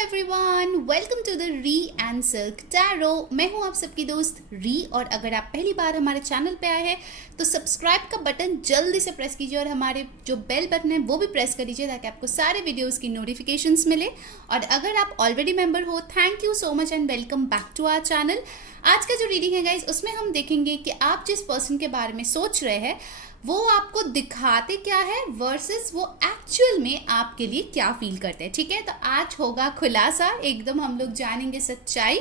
Everyone, welcome to the Ree and silk tarot. मैं हूं आप सबकी दोस्त री, और अगर आप पहली बार हमारे चैनल पे आए हैं तो सब्सक्राइब का बटन जल्दी से प्रेस कीजिए और हमारे जो बेल बटन है वो भी प्रेस कर दीजिए ताकि आपको सारे वीडियोस की नोटिफिकेशंस मिले। और अगर आप ऑलरेडी मेंबर हो, thank you so much and welcome back to our channel. आज का जो रीडिंग है गाइज, उसमें हम देखेंगे कि आप जिस पर्सन के बारे में सोच रहे हैं वो आपको दिखाते क्या है वर्सेस वो एक्चुअल में आपके लिए क्या फील करते हैं। ठीक है, तो आज होगा खुलासा, एकदम हम लोग जानेंगे सच्चाई।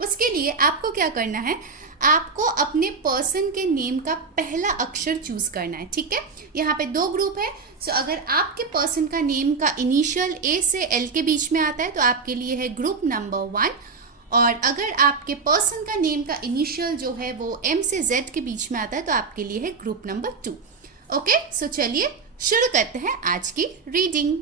उसके लिए आपको क्या करना है, आपको अपने पर्सन के नेम का पहला अक्षर चूज करना है। ठीक है, यहाँ पे दो ग्रुप है। सो अगर आपके पर्सन का नेम का इनिशियल ए से एल के बीच में आता है तो आपके लिए है ग्रुप नंबर 1, और अगर आपके पर्सन का नेम का इनिशियल जो है वो एम से जेड के बीच में आता है तो आपके लिए है ग्रुप नंबर 2। ओके, सो चलिए शुरू करते हैं आज की रीडिंग।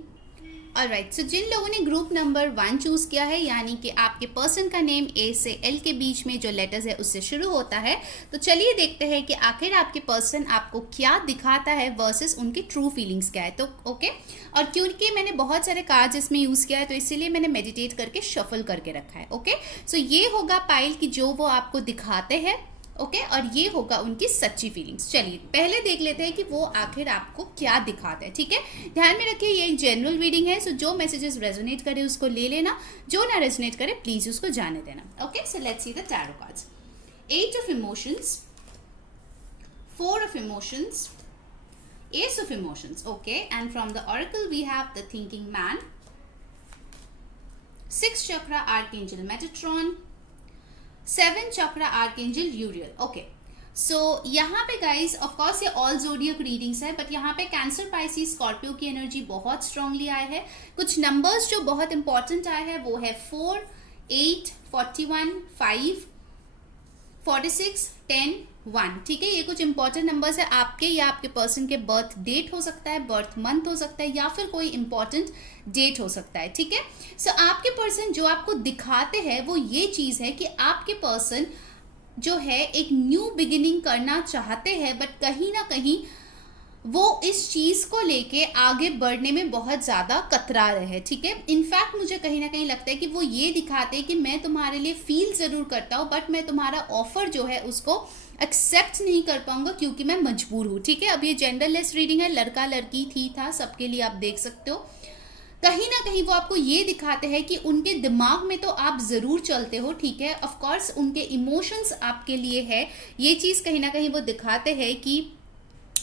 ऑलराइट, सो जिन लोगों ने ग्रुप नंबर 1 चूज किया है, यानी कि आपके पर्सन का नेम ए से एल के बीच में जो लेटर्स है उससे शुरू होता है, तो चलिए देखते हैं कि आखिर आपके पर्सन आपको क्या दिखाता है वर्सेस उनकी ट्रू फीलिंग्स क्या है। तो ओके, और क्योंकि मैंने बहुत सारे कार्ड्स इसमें यूज किया है तो इसीलिए मैंने मेडिटेट करके शफल करके रखा है। ओके, सो ये होगा पाइल की जो वो आपको दिखाते हैं। ओके, और ये होगा उनकी सच्ची फीलिंग्स। चलिए पहले देख लेते हैं कि वो आखिर आपको क्या दिखाते हैं। ठीक है, ध्यान में रखिए ये एक जनरल रीडिंग है, सो जो मैसेजेस रेजोनेट करे उसको ले लेना, जो ना रेजोनेट करे प्लीज उसको जाने देना। Okay, so let's see the tarot cards. 8 of emotions, 4 of emotions, Ace of emotions. Okay, and from the oracle we have the thinking man, 6th chakra archangel Metatron, 7th chakra archangel Uriel. Okay, सो यहाँ पे guys of course ये all zodiac readings है, but यहाँ पे cancer, Pisces, Scorpio की energy बहुत strongly आए है। कुछ नंबर्स जो बहुत इंपॉर्टेंट आए हैं वो है 4, 8, 41, 5, 46, 10, 1। ठीक है, ये कुछ इंपॉर्टेंट नंबर्स है आपके या आपके पर्सन के बर्थ डेट हो सकता है, बर्थ मंथ हो सकता है, या फिर कोई इंपॉर्टेंट डेट हो सकता है। ठीक है, सो आपके पर्सन जो आपको दिखाते हैं वो ये चीज़ है कि आपके पर्सन जो है एक न्यू बिगिनिंग करना चाहते हैं, बट कहीं ना कहीं वो इस चीज़ को लेके आगे बढ़ने में बहुत ज़्यादा कतरा रहे हैं। ठीक है, इनफैक्ट मुझे कहीं ना कहीं लगता है कि वो ये दिखाते हैं कि मैं तुम्हारे लिए फील ज़रूर करता हूँ, बट मैं तुम्हारा ऑफर जो है उसको एक्सेप्ट नहीं कर पाऊंगा क्योंकि मैं मजबूर हूँ। ठीक है, अब ये जेंडरलेस रीडिंग है, लड़का लड़की थी था सबके लिए, आप देख सकते हो। कहीं ना कहीं वो आपको ये दिखाते हैं कि उनके दिमाग में तो आप ज़रूर चलते हो। ठीक है, ऑफ कोर्स उनके इमोशंस आपके लिए है, ये चीज़ कहीं ना कहीं वो दिखाते हैं कि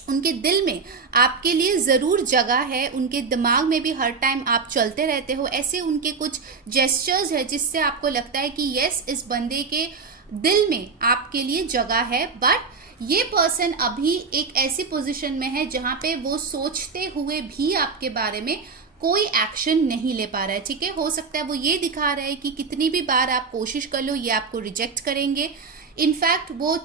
उनके दिल में आपके लिए ज़रूर जगह है, उनके दिमाग में भी हर टाइम आप चलते रहते हो। ऐसे उनके कुछ जेस्चर्स है जिससे आपको लगता है कि यस, इस बंदे के दिल में आपके लिए जगह है, बट ये पर्सन अभी एक ऐसी पोजीशन में है जहाँ पे वो सोचते हुए भी आपके बारे में कोई एक्शन नहीं ले पा रहा है। ठीक है, हो सकता है वो ये दिखा रहा है कि कितनी भी बार आप कोशिश कर लो ये आपको रिजेक्ट करेंगे। इनफैक्ट वो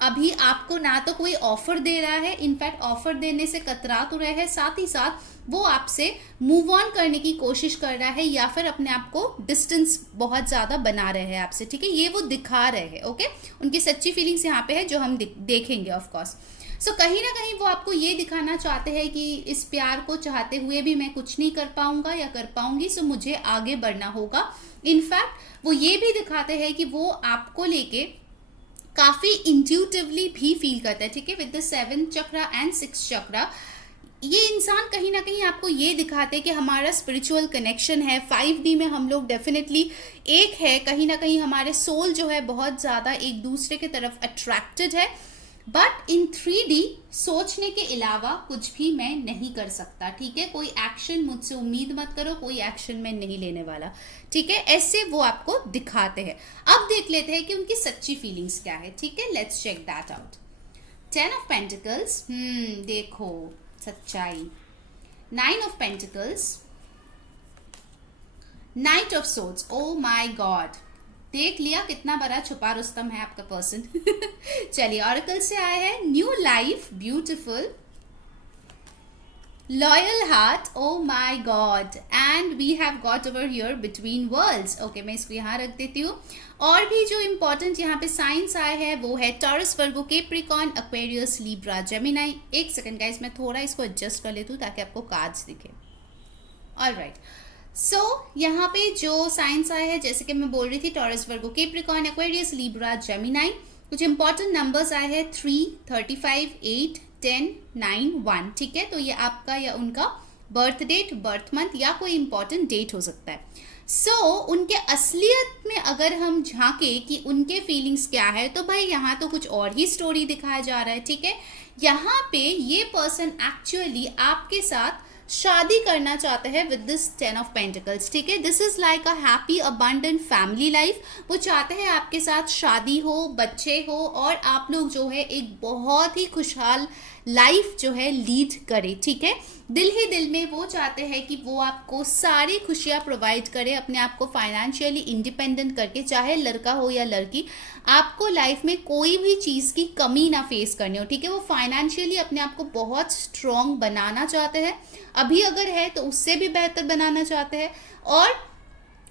अभी आपको ना तो कोई ऑफर दे रहा है, इनफैक्ट ऑफर देने से कतरा तो रहे हैं, साथ ही साथ वो आपसे मूव ऑन करने की कोशिश कर रहा है या फिर अपने आप को डिस्टेंस बहुत ज़्यादा बना रहे हैं आपसे। ठीक है, ये वो दिखा रहे हैं। ओके, उनकी सच्ची फीलिंग्स यहाँ पे है जो हम देखेंगे ऑफ कोर्स। सो कहीं ना कहीं वो आपको ये दिखाना चाहते हैं कि इस प्यार को चाहते हुए भी मैं कुछ नहीं कर पाऊंगा या कर पाऊंगी, सो मुझे आगे बढ़ना होगा। इनफैक्ट वो ये भी दिखाते हैं कि वो आपको लेके काफ़ी इंट्यूटिवली भी फील करता है। ठीक है, with the 7th chakra and 6th चक्रा ये इंसान कहीं ना कहीं आपको ये दिखाते हैं कि हमारा स्पिरिचुअल कनेक्शन है। 5D में हम लोग डेफिनेटली एक है, कहीं ना कहीं हमारे सोल जो है बहुत ज़्यादा एक दूसरे की तरफ अट्रैक्टेड है, बट इन 3D सोचने के अलावा कुछ भी मैं नहीं कर सकता। ठीक है, कोई एक्शन मुझसे उम्मीद मत करो, कोई एक्शन मैं नहीं लेने वाला। ठीक है, ऐसे वो आपको दिखाते हैं। अब देख लेते हैं कि उनकी सच्ची फीलिंग्स क्या है। ठीक है, let's check that out. 10 of pentacles, देखो सच्चाई। 9 of pentacles, knight of swords. Oh my god, देख लिया कितना बड़ा छुपा रुस्तम है आपका पर्सन। चलिए ऑरेकल से आया है new life, beautiful, loyal heart, oh my god, and we have got over here between worlds. Okay, मैं इसको यहाँ रख देती हूँ। और भी जो इंपॉर्टेंट यहाँ पे साइंस आए हैं वो है टॉरस, वर्गो, कैप्रिकॉर्न, एक्वेरियस, लीब्रा, जेमिनाई। एक सेकंड गाइस, मैं थोड़ा इसको एडजस्ट कर लेती हूँ ताकि आपको कार्ड्स दिखे। ऑलराइट, सो यहाँ पे जो साइंस आए हैं, जैसे कि मैं बोल रही थी, टॉरस, वर्गो, कैप्रिकॉर्न, एक्वेरियस, लिब्रा, जेमिनाई। कुछ इंपॉर्टेंट नंबर्स आए हैं 3, 35, 8, 10, 9, 1। ठीक है, तो ये आपका या उनका बर्थ डेट, बर्थ मंथ या कोई इंपॉर्टेंट डेट हो सकता है। उनके असलियत में अगर हम झांके कि उनके फीलिंग्स क्या है, तो भाई यहाँ तो कुछ और ही स्टोरी दिखाया जा रहा है। ठीक है, यहाँ पे ये पर्सन एक्चुअली आपके साथ शादी करना चाहते हैं विद दिस 10 ऑफ पेंटिकल्स। ठीक है, this is like a happy abundant family life. वो चाहते हैं आपके साथ शादी हो, बच्चे हो, और आप लोग जो है एक बहुत ही खुशहाल लाइफ जो है लीड करे। ठीक है, दिल ही दिल में वो चाहते हैं कि वो आपको सारी खुशियाँ प्रोवाइड करे, अपने आप को फाइनेंशियली इंडिपेंडेंट करके, चाहे लड़का हो या लड़की, आपको लाइफ में कोई भी चीज़ की कमी ना फेस करनी हो। ठीक है, वो फाइनेंशियली अपने आप को बहुत स्ट्रॉन्ग बनाना चाहते हैं, अभी अगर है तो उससे भी बेहतर बनाना चाहते हैं, और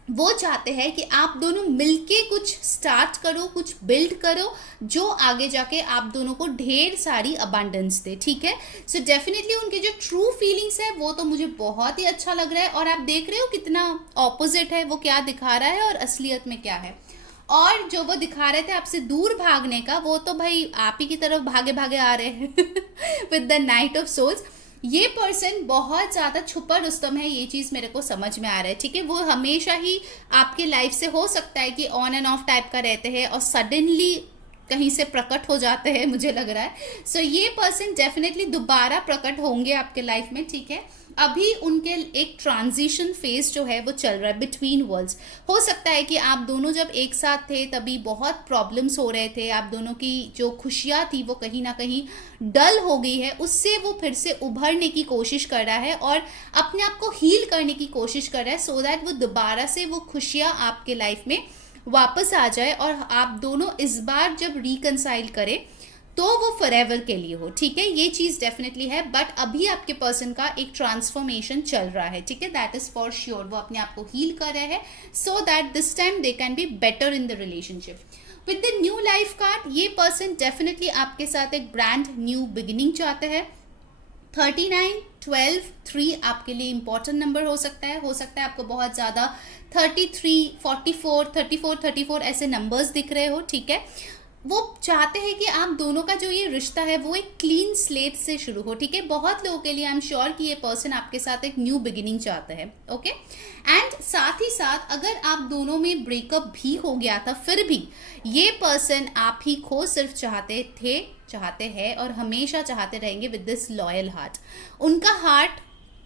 वो चाहते हैं कि आप दोनों मिलके कुछ स्टार्ट करो, कुछ बिल्ड करो, जो आगे जाके आप दोनों को ढेर सारी अबंडेंस दे। ठीक है, सो डेफिनेटली उनके जो ट्रू फीलिंग्स है वो तो मुझे बहुत ही अच्छा लग रहा है, और आप देख रहे हो कितना ऑपोजिट है, वो क्या दिखा रहा है और असलियत में क्या है। और जो वो दिखा रहे थे आपसे दूर भागने का, वो तो भाई आप ही की तरफ भागे भागे आ रहे हैं with the knight of souls. ये पर्सन बहुत ज़्यादा छुपा रुस्तम है, ये चीज़ मेरे को समझ में आ रहा है। ठीक है, वो हमेशा ही आपके लाइफ से हो सकता है कि ऑन एंड ऑफ टाइप का रहते हैं और सडनली कहीं से प्रकट हो जाते हैं, मुझे लग रहा है। सो ये पर्सन डेफिनेटली दोबारा प्रकट होंगे आपके लाइफ में। ठीक है, अभी उनके एक ट्रांजिशन फेज जो है वो चल रहा है बिटवीन वर्ल्ड्स। हो सकता है कि आप दोनों जब एक साथ थे तभी बहुत प्रॉब्लम्स हो रहे थे, आप दोनों की जो खुशियाँ थी वो कहीं ना कहीं डल हो गई है, उससे वो फिर से उभरने की कोशिश कर रहा है और अपने आप को हील करने की कोशिश कर रहा है, सो दैट वो दोबारा से वो खुशियाँ आपके लाइफ में वापस आ जाए और आप दोनों इस बार जब रिकनसाइल करें तो वो फॉरएवर के लिए हो। ठीक है, ये चीज़ डेफिनेटली है, बट अभी आपके पर्सन का एक ट्रांसफॉर्मेशन चल रहा है। ठीक है, दैट इज फॉर श्योर, वो अपने आप को हील कर रहे हैं, so that this time they can be better in the relationship. With the new life card, ये पर्सन डेफिनेटली आपके साथ एक ब्रांड न्यू बिगिनिंग चाहते हैं। 39, 12, 3 आपके लिए इंपॉर्टेंट नंबर हो सकता है आपको बहुत ज़्यादा 33, 44, 34, 34 ऐसे नंबर्स दिख रहे हो। ठीक है, वो चाहते हैं कि आप दोनों का जो ये रिश्ता है वो एक क्लीन स्लेट से शुरू हो। ठीक है, बहुत लोगों के लिए आई एम श्योर कि ये पर्सन आपके साथ एक न्यू बिगिनिंग चाहते हैं। ओके, एंड साथ ही साथ अगर आप दोनों में ब्रेकअप भी हो गया था, फिर भी ये पर्सन आप ही को सिर्फ चाहते हैं और हमेशा चाहते रहेंगे विद दिस लॉयल हार्ट। उनका हार्ट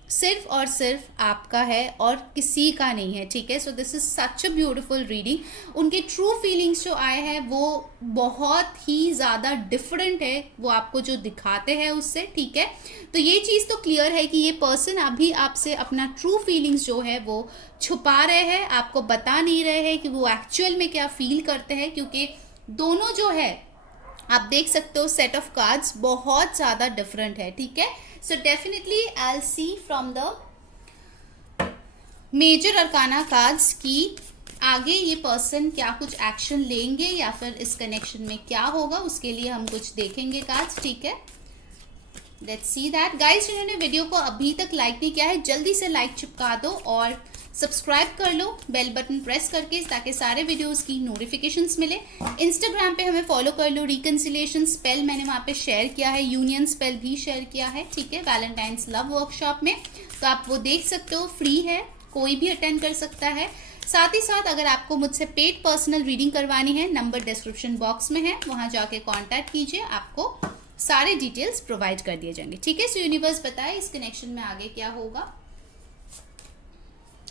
सिर्फ और सिर्फ आपका है और किसी का नहीं है। ठीक है, so this is such a beautiful reading. उनके ट्रू फीलिंग्स जो आए हैं वो बहुत ही ज़्यादा डिफरेंट है, वो आपको जो दिखाते हैं उससे। ठीक है, तो ये चीज़ तो क्लियर है कि ये पर्सन अभी आपसे अपना ट्रू फीलिंग्स जो है वो छुपा रहे हैं, आपको बता नहीं रहे हैं कि वो एक्चुअल में क्या फील करते हैं, क्योंकि दोनों जो है आप देख सकते हो सेट ऑफ कार्ड्स बहुत ज़्यादा डिफरेंट है। ठीक है, so definitely I will see from the major arcana cards की आगे ये पर्सन क्या कुछ एक्शन लेंगे या फिर इस कनेक्शन में क्या होगा, उसके लिए हम कुछ देखेंगे कार्ड्स। ठीक है, लेट्स सी दैट। गाइस, जिन्होंने वीडियो को अभी तक लाइक नहीं किया है, जल्दी से लाइक चिपका दो और सब्सक्राइब कर लो बेल बटन प्रेस करके, ताकि सारे वीडियोस की नोटिफिकेशंस मिले। इंस्टाग्राम पे हमें फॉलो कर लो, रिकन्सिलिएशन स्पेल मैंने वहाँ पे शेयर किया है, यूनियन स्पेल भी शेयर किया है। ठीक है, वैलेंटाइंस लव वर्कशॉप में, तो आप वो देख सकते हो, फ्री है, कोई भी अटेंड कर सकता है। साथ ही साथ अगर आपको मुझसे पेड पर्सनल रीडिंग करवानी है, नंबर डिस्क्रिप्शन बॉक्स में है, वहाँ जाके कॉन्टैक्ट कीजिए, आपको सारे डिटेल्स प्रोवाइड कर दिए जाएंगे। ठीक है, सो यूनिवर्स बताए इस कनेक्शन में आगे क्या होगा।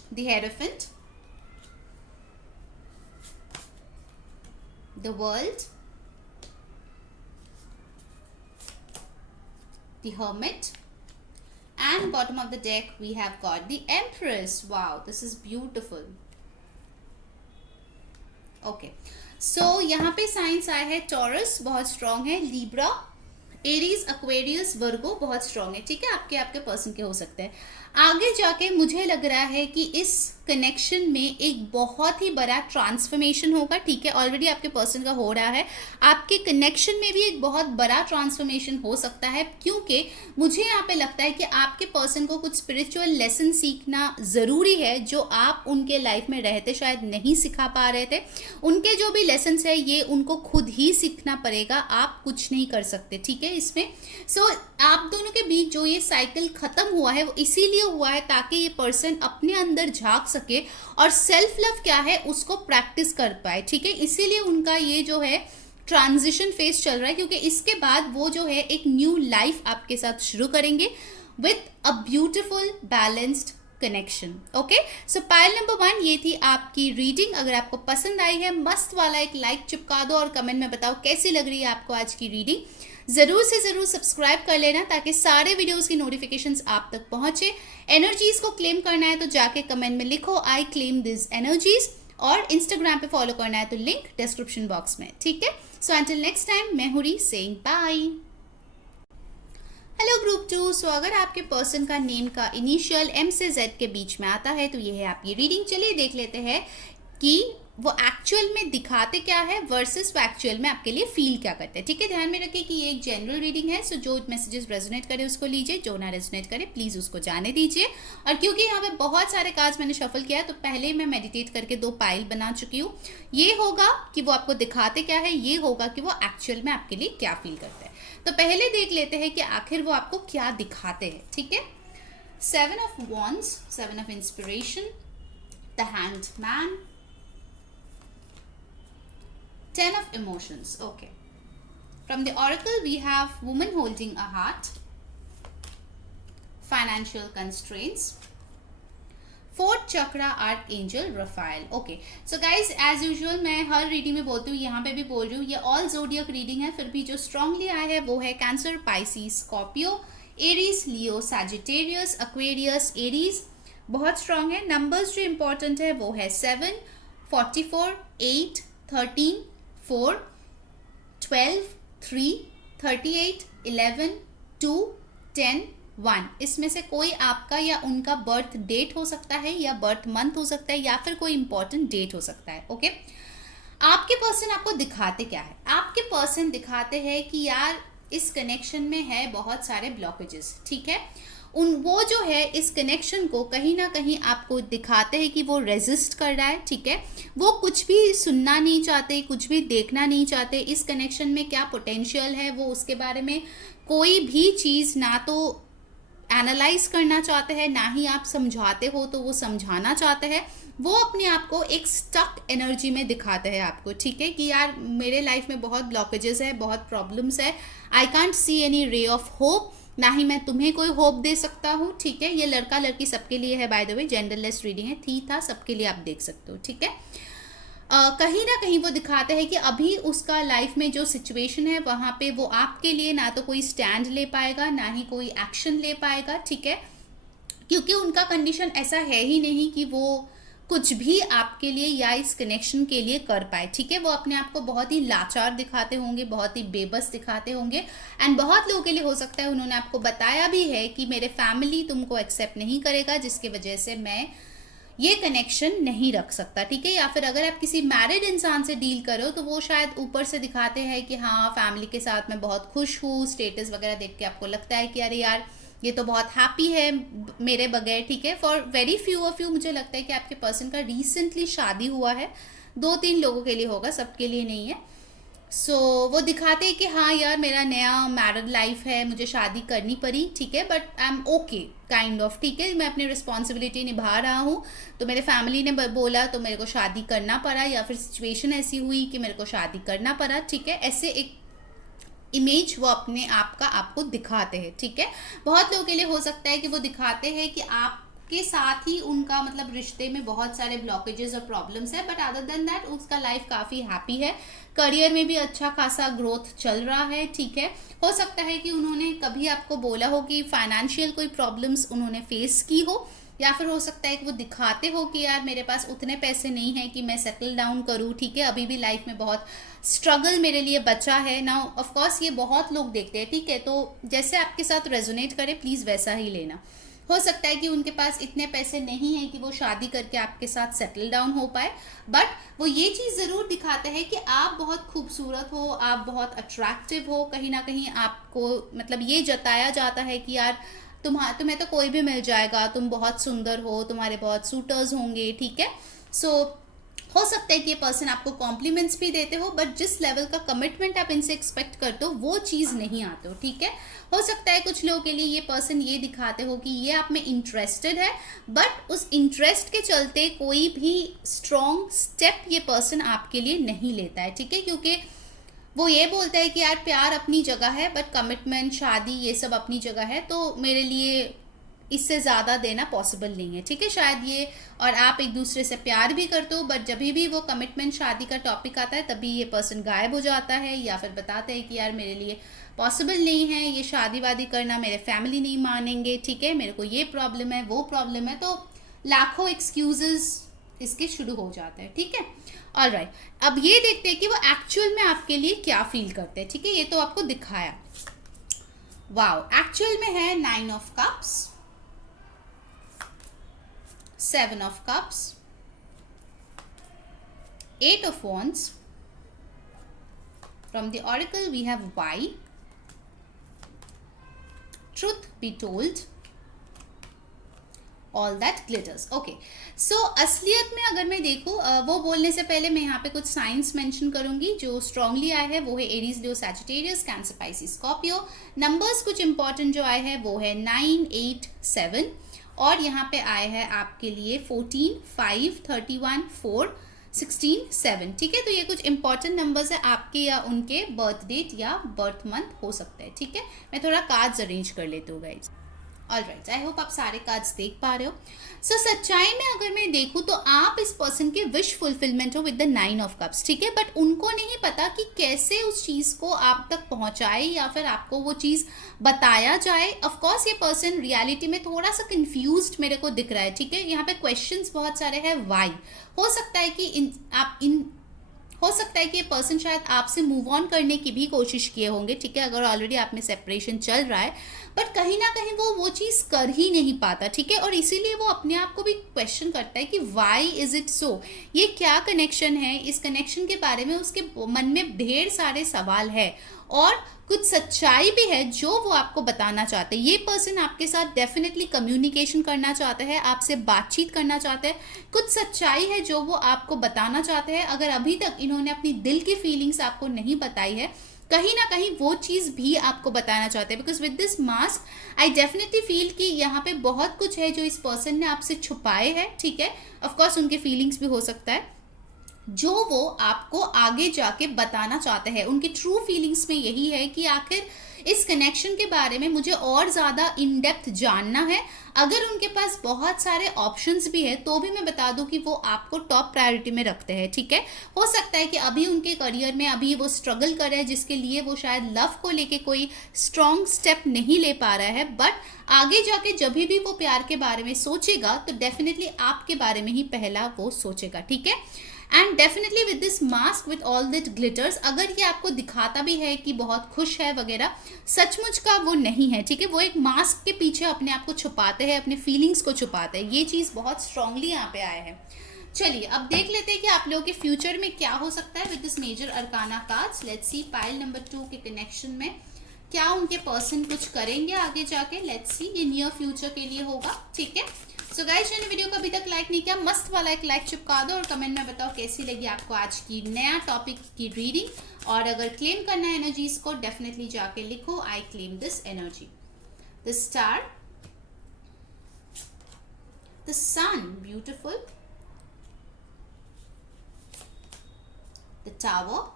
The Hierophant, the World, the Hermit, and bottom of the deck we have got the Empress. Wow, this is beautiful. Okay, so यहाँ पे साइंस आया है टॉरस बहुत स्ट्रॉन्ग है, लिब्रा, एरीज, एक्वेरियस, वर्गो बहुत स्ट्रॉन्ग है। ठीक है, आपके पर्सन के हो सकते हैं। आगे जाके मुझे लग रहा है कि इस कनेक्शन में एक बहुत ही बड़ा ट्रांसफॉर्मेशन होगा, ठीक है। ऑलरेडी आपके पर्सन का हो रहा है, आपके कनेक्शन में भी एक बहुत बड़ा ट्रांसफॉर्मेशन हो सकता है, क्योंकि मुझे यहाँ पे लगता है कि आपके पर्सन को कुछ स्पिरिचुअल लेसन सीखना ज़रूरी है, जो आप उनके लाइफ में रहते शायद नहीं सिखा पा रहे थे। उनके जो भी लेसन्स है ये उनको खुद ही सीखना पड़ेगा, आप कुछ नहीं कर सकते, ठीक है इसमें। सो आप दोनों के बीच जो ये साइकिल ख़त्म हुआ है वो इसीलिए हुआ है ताकि ये पर्सन अपने अंदर झांक सके और सेल्फ लव क्या है उसको प्रैक्टिस कर पाए, ठीक है। इसीलिए उनका ये जो है ट्रांजिशन फेज चल रहा है, क्योंकि इसके बाद वो जो है एक न्यू लाइफ आपके साथ शुरू करेंगे with a beautiful balanced connection. Okay, so pile number 1 ये थी आपकी रीडिंग। अगर आपको पसंद आई है मस्त वाला एक लाइक चिपका दो और कमेंट में बताओ कैसी लग रही है आपको आज की रीडिंग। ज़रूर से ज़रूर सब्सक्राइब कर लेना ताकि सारे वीडियोस की नोटिफिकेशंस आप तक पहुंचे। एनर्जीज को क्लेम करना है तो जाके कमेंट में लिखो आई क्लेम दिस एनर्जीज, और इंस्टाग्राम पे फॉलो करना है तो लिंक डिस्क्रिप्शन बॉक्स में, ठीक है। सो अंटिल नेक्स्ट टाइम, मैं हुरी सेइंग बाय। Hello group 2। सो अगर आपके पर्सन का नेम का इनिशियल M से Z के बीच में आता है तो ये है आपकी रीडिंग। चलिए देख लेते हैं कि वो एक्चुअल में दिखाते क्या है वर्सेस वो एक्चुअल में आपके लिए फील क्या करते हैं, ठीक है। ध्यान में रखिए कि ये एक जनरल रीडिंग है, सो जो मैसेजेस रेजोनेट करे उसको लीजिए, जो ना रेजोनेट करे प्लीज़ उसको जाने दीजिए। और क्योंकि यहाँ पे बहुत सारे कार्ड्स मैंने शफल किया है तो पहले मैं मेडिटेट करके 2 पाइल बना चुकी हूँ। ये होगा कि वो आपको दिखाते क्या है, ये होगा कि वो एक्चुअल में आपके लिए क्या फील करते हैं। तो पहले देख लेते हैं कि आखिर वो आपको क्या दिखाते हैं, ठीक है। 7 of Wands, 7 of Inspiration, the Hanged Man, 10 of Emotions. Okay, from the oracle we have woman holding a heart, financial constraints, 4th chakra archangel Raphael. Okay, so guys as usual मैं हर रीडिंग में बोलती हूँ, यहाँ पे भी बोल रही हूँ, ये ऑल जोडियक रीडिंग है, फिर भी जो स्ट्रांगली आया है वो है cancer, Pisces, Scorpio, Aries, Leo, Sagittarius, Aquarius, Aries बहुत स्ट्रांग है। नंबर्स जो इंपॉर्टेंट है वो है 7, 44, 8, 13, 4, 12, 3, 38, 11, 2, 10, 1। इसमें से कोई आपका या उनका बर्थ डेट हो सकता है या बर्थ मंथ हो सकता है या फिर कोई इंपॉर्टेंट डेट हो सकता है। ओके, आपके पर्सन आपको दिखाते क्या है? आपके पर्सन दिखाते हैं कि यार इस कनेक्शन में है बहुत सारे ब्लॉकेजेस, ठीक है। वो जो है इस कनेक्शन को कहीं ना कहीं आपको दिखाते हैं कि वो रेजिस्ट कर रहा है, ठीक है। वो कुछ भी सुनना नहीं चाहते, कुछ भी देखना नहीं चाहते, इस कनेक्शन में क्या पोटेंशियल है वो उसके बारे में कोई भी चीज़ ना तो एनालाइज करना चाहते हैं, ना ही आप समझाते हो तो वो समझाना चाहते हैं। वो अपने आप को एक स्टक एनर्जी में दिखाते हैं आपको, ठीक है, कि यार मेरे लाइफ में बहुत ब्लॉकेजेस है, बहुत प्रॉब्लम्स है, I can't see any ray of hope, ना ही मैं तुम्हें कोई होप दे सकता हूँ, ठीक है। ये लड़का लड़की सबके लिए है, by the way genderless reading है, थी था सबके लिए आप देख सकते हो, ठीक है। कहीं ना कहीं वो दिखाते हैं कि अभी उसका लाइफ में जो सिचुएशन है वहाँ पे वो आपके लिए ना तो कोई स्टैंड ले पाएगा ना ही कोई एक्शन ले पाएगा, ठीक है, क्योंकि उनका कंडीशन ऐसा है ही नहीं कि वो कुछ भी आपके लिए या इस कनेक्शन के लिए कर पाए, ठीक है। वो अपने आप को बहुत ही लाचार दिखाते होंगे, बहुत ही बेबस दिखाते होंगे, एंड बहुत लोगों के लिए हो सकता है उन्होंने आपको बताया भी है कि मेरे फैमिली तुमको एक्सेप्ट नहीं करेगा जिसकी वजह से मैं ये कनेक्शन नहीं रख सकता, ठीक है। या फिर अगर आप किसी मैरिड इंसान से डील करो तो वो शायद ऊपर से दिखाते हैं कि हाँ फैमिली के साथ मैं बहुत खुश हूँ, स्टेटस वगैरह देख के आपको लगता है कि अरे यार ये तो बहुत हैप्पी है मेरे बगैर, ठीक है। For very few of you मुझे लगता है कि आपके पर्सन का रिसेंटली शादी हुआ है, 2-3 लोगों के लिए होगा, सबके लिए नहीं है। सो वो दिखाते हैं कि हाँ यार मेरा नया मैरिड लाइफ है, मुझे शादी करनी पड़ी, ठीक है, but I am okay kind of, ठीक है, मैं अपनी रिस्पॉन्सिबिलिटी निभा रहा हूँ, तो मेरे फैमिली ने बोला तो मेरे को शादी करना पड़ा, या फिर सिचुएशन ऐसी हुई कि मेरे को शादी करना पड़ा, ठीक है। ऐसे एक इमेज वो अपने आप का आपको दिखाते हैं, ठीक है। बहुत लोगों के लिए हो सकता है कि वो दिखाते हैं कि आपके साथ ही उनका मतलब रिश्ते में बहुत सारे ब्लॉकेजेस और प्रॉब्लम्स है, बट अदर देन दैट उसका लाइफ काफ़ी हैप्पी है, करियर में भी अच्छा खासा ग्रोथ चल रहा है, ठीक है। हो सकता है कि उन्होंने कभी आपको बोला हो कि फाइनेंशियल कोई प्रॉब्लम्स उन्होंने फेस की हो, या फिर हो सकता है कि वो दिखाते हो कि यार मेरे पास उतने पैसे नहीं है कि मैं सेटल डाउन करूँ, ठीक है, अभी भी लाइफ में बहुत स्ट्रगल मेरे लिए बचा है ना। ऑफकोर्स ये बहुत लोग देखते हैं, ठीक है, तो जैसे आपके साथ रेजोनेट करे प्लीज़ वैसा ही लेना। हो सकता है कि उनके पास इतने पैसे नहीं है कि वो शादी करके आपके साथ सेटल डाउन हो पाए, बट वो ये चीज़ ज़रूर दिखाते हैं कि आप बहुत खूबसूरत हो, आप बहुत अट्रैक्टिव हो। कहीं ना कहीं आपको मतलब ये जताया जाता है कि यार तुम्हें तो कोई भी मिल जाएगा, तुम बहुत सुंदर हो, तुम्हारे बहुत सूटर्स होंगे, ठीक है। सो हो सकता है कि ये पर्सन आपको कॉम्प्लीमेंट्स भी देते हो, बट जिस लेवल का कमिटमेंट आप इनसे एक्सपेक्ट करते हो वो चीज़ नहीं आते हो, ठीक है। हो सकता है कुछ लोगों के लिए ये पर्सन ये दिखाते हो कि ये आप में इंटरेस्टेड है, बट उस इंटरेस्ट के चलते कोई भी स्ट्रॉन्ग स्टेप ये पर्सन आपके लिए नहीं लेता है, ठीक है। क्योंकि वो ये बोलता है कि यार प्यार अपनी जगह है, बट कमिटमेंट, शादी, ये सब अपनी जगह है, तो मेरे लिए इससे ज़्यादा देना पॉसिबल नहीं है, ठीक है। शायद ये और आप एक दूसरे से प्यार भी करते हो, बट जब भी वो कमिटमेंट, शादी का टॉपिक आता है तभी ये पर्सन गायब हो जाता है, या फिर बताते हैं कि यार मेरे लिए पॉसिबल नहीं है ये शादी वादी करना, मेरे फैमिली नहीं मानेंगे, ठीक है, मेरे को ये प्रॉब्लम है, वो प्रॉब्लम है, तो लाखों एक्सक्यूजेस इसके शुरू हो जाते हैं, ठीक है। ऑलराइट, अब ये देखते हैं कि वो एक्चुअल में आपके लिए क्या फील करते हैं, ठीक है। ये तो आपको दिखाया, वाओ, एक्चुअल में है 9 of cups, 7 of cups, 8 of wands. From the oracle we have why, truth be told, all that glitters. Okay, so असलियत में अगर मैं देखूँ, वो बोलने से पहले मैं यहाँ पे कुछ साइंस मेंशन करूंगी जो स्ट्रांगली आए हैं। वो है Aries, Leo, Sagittarius, Cancer, Pisces, Scorpio. Numbers कुछ इंपॉर्टेंट जो आए हैं वो है 9, 8, 7, और यहाँ पे आए हैं आपके लिए 14, 5, 31, 4, 16, 7, ठीक है। तो ये कुछ इंपॉर्टेंट नंबर्स है आपके या उनके बर्थ डेट या बर्थ मंथ हो सकता है, ठीक है। मैं थोड़ा कार्ड्स अरेंज कर लेती हूँ गाइज। ऑलराइट, आई होप आप सारे कार्ड्स देख पा रहे हो। सो सच्चाई में अगर मैं देखूँ तो आप इस पर्सन के विश फुलफिलमेंट हो विद द 9 ऑफ कप्स, ठीक है। बट उनको नहीं पता कि कैसे उस चीज़ को आप तक पहुंचाए या फिर आपको वो चीज़ बताया जाए। ऑफ कोर्स ये पर्सन रियलिटी में थोड़ा सा कंफ्यूज्ड मेरे को दिख रहा है, ठीक है। यहाँ पे क्वेश्चंस बहुत सारे हैं, व्हाई। हो सकता है कि हो सकता है कि ये पर्सन शायद आपसे मूव ऑन करने की भी कोशिश किए होंगे, ठीक है, अगर ऑलरेडी आप में सेपरेशन चल रहा है, बट कहीं ना कहीं वो चीज़ कर ही नहीं पाता, ठीक है। और इसीलिए वो अपने आप को भी क्वेश्चन करता है कि वाई इज इट सो, ये क्या कनेक्शन है। इस कनेक्शन के बारे में उसके मन में ढेर सारे सवाल है और कुछ सच्चाई भी है जो वो आपको बताना चाहते हैं। ये पर्सन आपके साथ डेफिनेटली कम्युनिकेशन करना चाहता है, आपसे बातचीत करना चाहता है, कुछ सच्चाई है जो वो आपको बताना चाहते हैं। अगर अभी तक इन्होंने अपनी दिल की फीलिंग्स आपको नहीं बताई है, कहीं ना कहीं वो चीज़ भी आपको बताना चाहते हैं। Because with this mask I definitely feel कि यहाँ पे बहुत कुछ है जो इस पर्सन ने आपसे छुपाए हैं, ठीक है। ऑफकोर्स उनके फीलिंग्स भी हो सकता है जो वो आपको आगे जाके बताना चाहते हैं। उनकी ट्रू फीलिंग्स में यही है कि आखिर इस कनेक्शन के बारे में मुझे और ज़्यादा इन डेप्थ जानना है। अगर उनके पास बहुत सारे ऑप्शंस भी है तो भी मैं बता दूं कि वो आपको टॉप प्रायोरिटी में रखते हैं, ठीक है। हो सकता है कि अभी उनके करियर में अभी वो स्ट्रगल कर रहे हैं, जिसके लिए वो शायद लव को लेके कोई स्ट्रॉन्ग स्टेप नहीं ले पा रहा है, बट आगे जाके जब भी वो प्यार के बारे में सोचेगा तो डेफिनेटली आपके बारे में ही पहला वो सोचेगा, ठीक है। And definitely with this mask with all that glitters, अगर ये आपको दिखाता भी है कि बहुत खुश है वगैरह, सचमुच का वो नहीं है, ठीक है। वो एक मास्क के पीछे अपने आप को छुपाते हैं, अपने फीलिंग्स को छुपाते हैं। ये चीज़ बहुत स्ट्रांगली यहाँ पे आया है। चलिए अब देख लेते हैं कि आप लोगों के फ्यूचर में क्या हो सकता है with this major arcana cards. Let's see pile number 2 के कनेक्शन में क्या उनके पर्सन कुछ करेंगे आगे जाके। लेट्स सी, ये नियर फ्यूचर के लिए होगा, ठीक है। सो गाइस, मैंने वीडियो को अभी तक लाइक नहीं किया, मस्त वाला एक लाइक चिपका दो और कमेंट में बताओ कैसी लगी आपको आज की नया टॉपिक की रीडिंग। और अगर क्लेम करना है एनर्जीज को डेफिनेटली जाके लिखो, I claim this energy. The star, the sun, beautiful, the tower,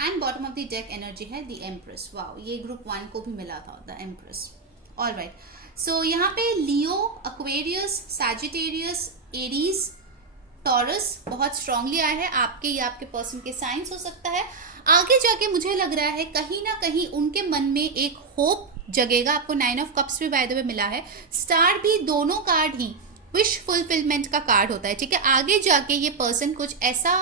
and bottom of the deck energy है द एम्प्रेस। वाओ, ये ग्रुप 1 को भी मिला था, द एम्प्रेस। ऑलराइट, सो यहाँ पे लियो, एक्वेरियस, सैजिटेरियस, एरीज, टॉरस बहुत स्ट्रांगली आया है। आपके या आपके पर्सन के साइंस हो सकता है। आगे जाके मुझे लग रहा है कहीं ना कहीं उनके मन में एक होप जगेगा। आपको 9 ऑफ कप्स भी बाय द वे मिला है, स्टार भी, दोनों कार्ड ही विश फुलफिलमेंट का कार्ड होता है, ठीक है। आगे जाके ये पर्सन कुछ ऐसा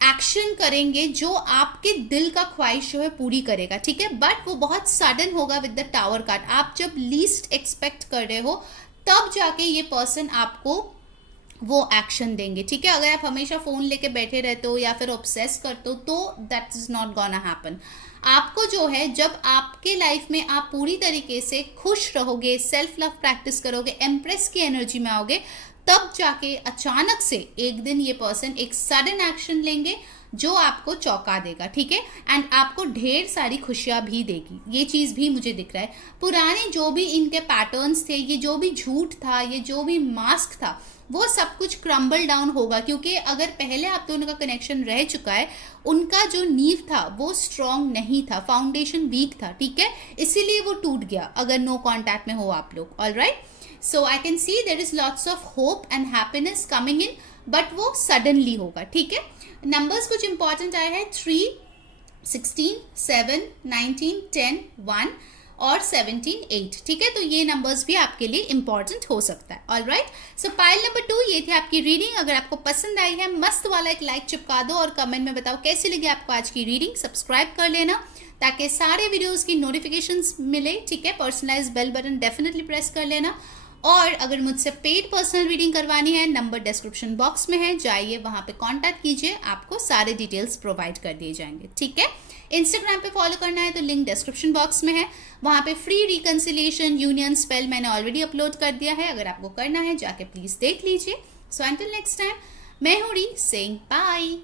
एक्शन करेंगे जो आपके दिल का ख्वाहिश जो है पूरी करेगा, ठीक है, बट वो बहुत सडन होगा विद द टावर कार्ड। आप जब लीस्ट एक्सपेक्ट कर रहे हो तब जाके ये पर्सन आपको वो एक्शन देंगे, ठीक है। अगर आप हमेशा फोन लेके बैठे रहते हो या फिर ऑब्सेस करते हो तो that is not gonna happen. आपको जो है, जब आपके लाइफ में आप पूरी तरीके से खुश रहोगे, सेल्फ लव प्रैक्टिस करोगे, एम्प्रेस की एनर्जी में आओगे, तब जाके अचानक से एक दिन ये पर्सन एक सडन एक्शन लेंगे जो आपको चौंका देगा, ठीक है, एंड आपको ढेर सारी खुशियां भी देगी। ये चीज़ भी मुझे दिख रहा है। पुराने जो भी इनके पैटर्न्स थे, ये जो भी झूठ था, ये जो भी मास्क था, वो सब कुछ क्रम्बल डाउन होगा, क्योंकि अगर पहले आप दोनों का कनेक्शन रह चुका है, उनका जो नींव था वो स्ट्रांग नहीं था, फाउंडेशन वीक था, ठीक है, इसीलिए वो टूट गया अगर नो कॉन्टैक्ट में हो आप लोग। Alright, so I can see there is lots of hope and happiness coming in, but वो सडनली होगा, ठीक है। नंबर्स कुछ इंपॉर्टेंट आए हैं, 3, 16, 7, 19, 10, 1 और 17, 8, ठीक है। तो ये नंबर्स भी आपके लिए इंपॉर्टेंट हो सकता है। ऑलराइट, सो पाइल नंबर 2 ये थी आपकी रीडिंग। अगर आपको पसंद आई है, मस्त वाला एक लाइक चिपका दो और कमेंट में बताओ कैसी लगी आपको आज की रीडिंग। सब्सक्राइब कर लेना ताकि सारे वीडियोस की नोटिफिकेशंस मिले, ठीक है। Personalise bell button definitely press कर लेना। और अगर मुझसे पेड पर्सनल रीडिंग करवानी है, नंबर डिस्क्रिप्शन बॉक्स में है, जाइए वहाँ पे कांटेक्ट कीजिए, आपको सारे डिटेल्स प्रोवाइड कर दिए जाएंगे, ठीक है। इंस्टाग्राम पे फॉलो करना है तो लिंक डिस्क्रिप्शन बॉक्स में है, वहाँ पे फ्री रिकंसिलिएशन यूनियन स्पेल मैंने ऑलरेडी अपलोड कर दिया है, अगर आपको करना है जाके प्लीज़ देख लीजिए। सो अंटिल नेक्स्ट टाइम, मैं हूँ री सेइंग बाय।